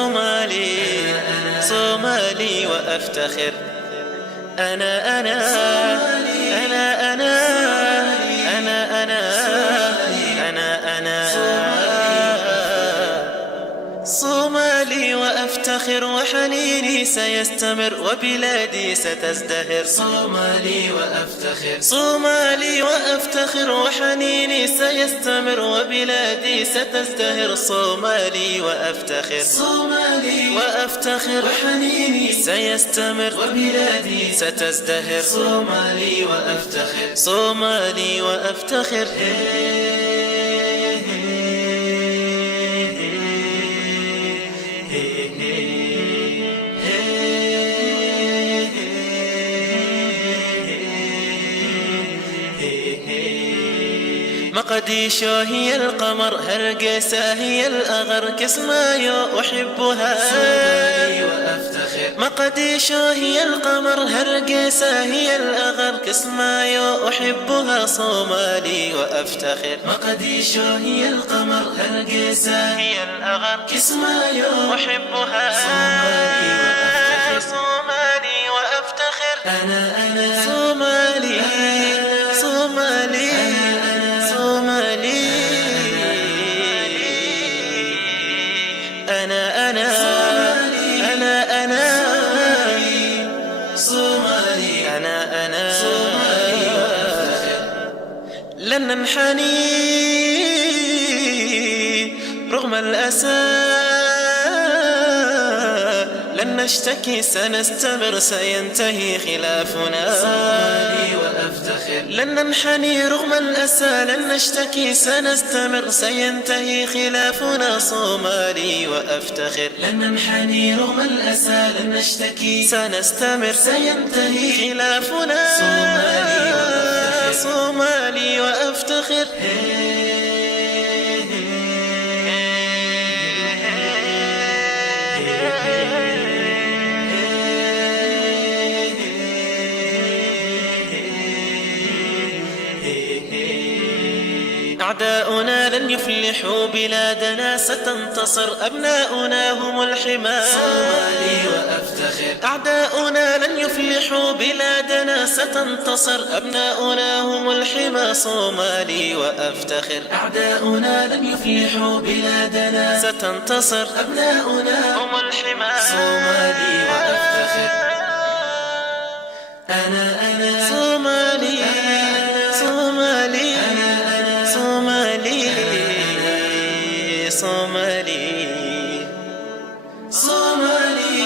صومالي صومالي وأفتخر. أنا أنا أنا أنا أنا أنا أنا صومالي وأفتخر، وحنيني سيستمر وبلادي ستزدهر. صومالي وأفتخر، صومالي وأفتخر، وحنيني سيستمر وبلادي ستزدهر. صومالي وأفتخر، صومالي وأفتخر، وحنيني سيستمر وبلادي ستزدهر. صومالي وأفتخر، صومالي وأفتخر. مقديشو هي القمر، هرقسة هي الأغر، كسمايو أحبها. صومالي وأفتخر، مقديشو هي القمر، هرقسة هي الأغر، كسمايو أحبها. صومالي وأفتخر. مقديشو هي القمر، هرقسة هي الأغر، كسمايو أحبها. صومالي وأفتخر، صومالي وأفتخر. أنا صومالي صومالي صومالي أنا أنا أنا أنا صومالي أنا صومالي وأفتخر. لن ننحني رغم الأسى، لن نشتكي سنستمر سينتهي خلافنا. صومالي وأفتخر، لن ننحني رغم الأسى، لن نشتكي سنستمر سينتهي خلافنا. صومالي وأفتخر. لن ننحني رغم الأسى، لن نشتكي سنستمر سينتهي خلافنا. صومالي وأفتخر، صومالي وأفتخر. أعداؤنا لن يفلحوا، بلادنا ستنتصر، أبناؤنا هم الحمى. صومالي وأفتخر، أعداؤنا لن يفلحوا، بلادنا ستنتصر، أبناؤنا هم الحمى. صومالي وأفتخر. أعداؤنا لن يفلحوا، بلادنا ستنتصر، أبناؤنا هم الحمى. صومالي وأفتخر، أنا صومالي صومالي صومالي صومالي صومالي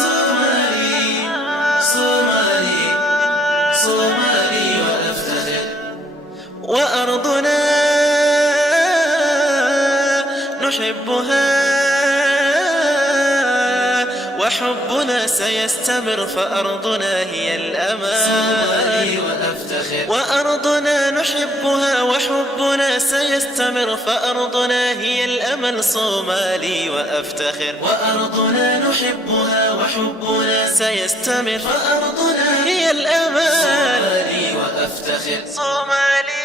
صومالي صومالي صومالي وأفتخر. وأرضنا نحبها، وحبنا سيستمر، فأرضنا هي الأمان. صومالي وأفتخر، وأرضنا نحبها، وحبنا سيستمر، فأرضنا هي الأمل. صومالي وأفتخر. وأرضنا نحبها، وحبنا سيستمر، فأرضنا هي الأمل. صومالي وأفتخر. صومالي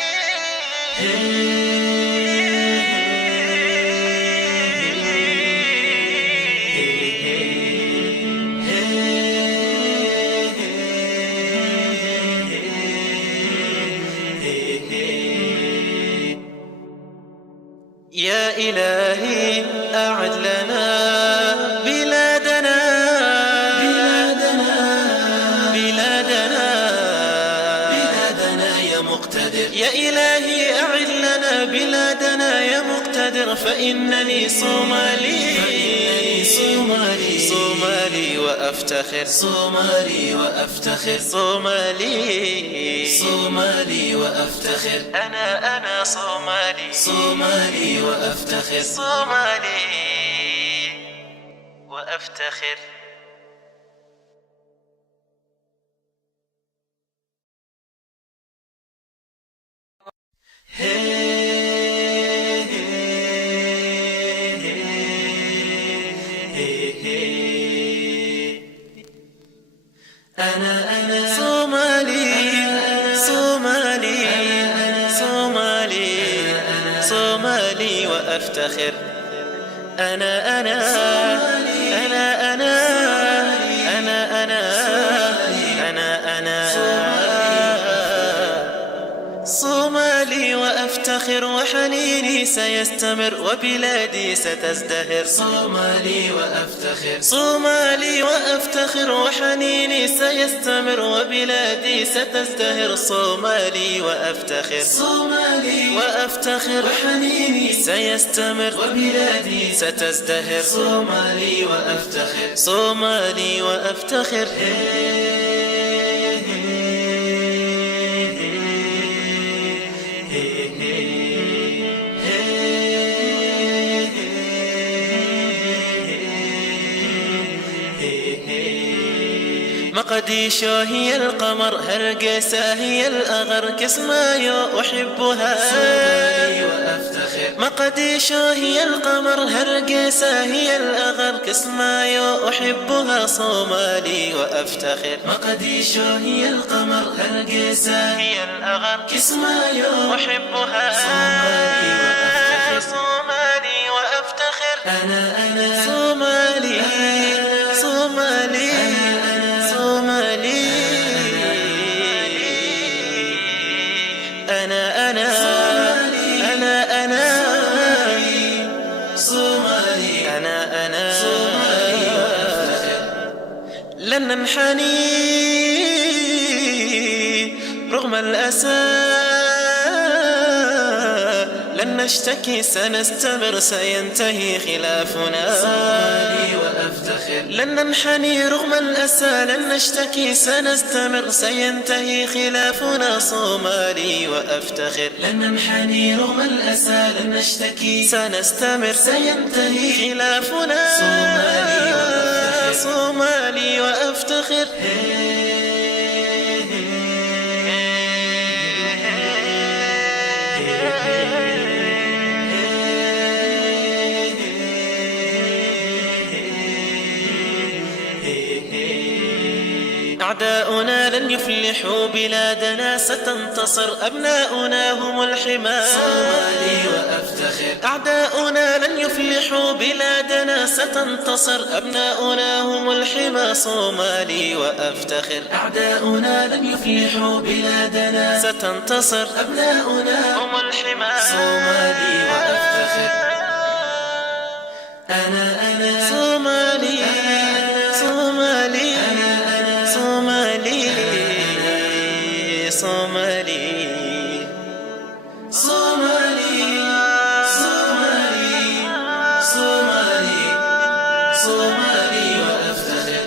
يا إلهي أعد لنا بلادنا بلادنا بلادنا بلادنا يا مقتدر، يا إلهي أعد لنا بلادنا يا مقتدر. فإنني صومالي صومالي صومالي وأفتخر. صومالي وأفتخر، صومالي صومالي وأفتخر، أنا صومالي صومالي وأفتخر. صومالي وأفتخر. أنا صومالي صومالي صومالي صومالي وأفتخر. أنا وأفتخر وحنيني سيستمر وبلادي ستزدهر. صومالي وأفتخر، صومالي وأفتخر وحنيني سيستمر وبلادي ستزدهر. صومالي وأفتخر، صومالي وأفتخر وحنيني سيستمر وبلادي ستزدهر. صومالي وأفتخر، صومالي وأفتخر. مقديشو هي القمر، هرقسة هي الأغر، كسمايو أحبها. صومالي وأفتخر، مقديشو هي القمر، هرقسة هي الأغر، كسمايو أحبها. صومالي وأفتخر. مقديشو هي القمر، هرقسة هي الأغر، كسمايو أحبها. صومالي وأفتخر، صومالي وأفتخر. أنا صومالي، صومالي، صومالي. أنا صومالي، أنا صومالي وأفتخر. لن ننحني رغم الأسى، لن نشتكي سنستمر سينتهي خلافنا. صومالي وأفتخر، لن ننحني رغم الأسى، لن نشتكي سنستمر سينتهي خلافنا. صومالي وأفتخر. لن ننحني رغم الأسى، لن نشتكي سنستمر سينتهي خلافنا. صومالي وأفتخر، صومالي وأفتخر. أعداؤنا لن يفلحوا، بلادنا ستنتصر، أبناؤنا هم الحمى. صومالي وأفتخر، أعداؤنا لن يفلحوا، بلادنا ستنتصر، أبناؤنا هم الحمى. صومالي وأفتخر. أعداؤنا لن يفلحوا، بلادنا ستنتصر، أبناؤنا هم الحمى. صومالي وأفتخر، أنا صومالي، صومالي، صومالي، صومالي، صومالي، صومالي، صومالي، صومالي وأفتخر.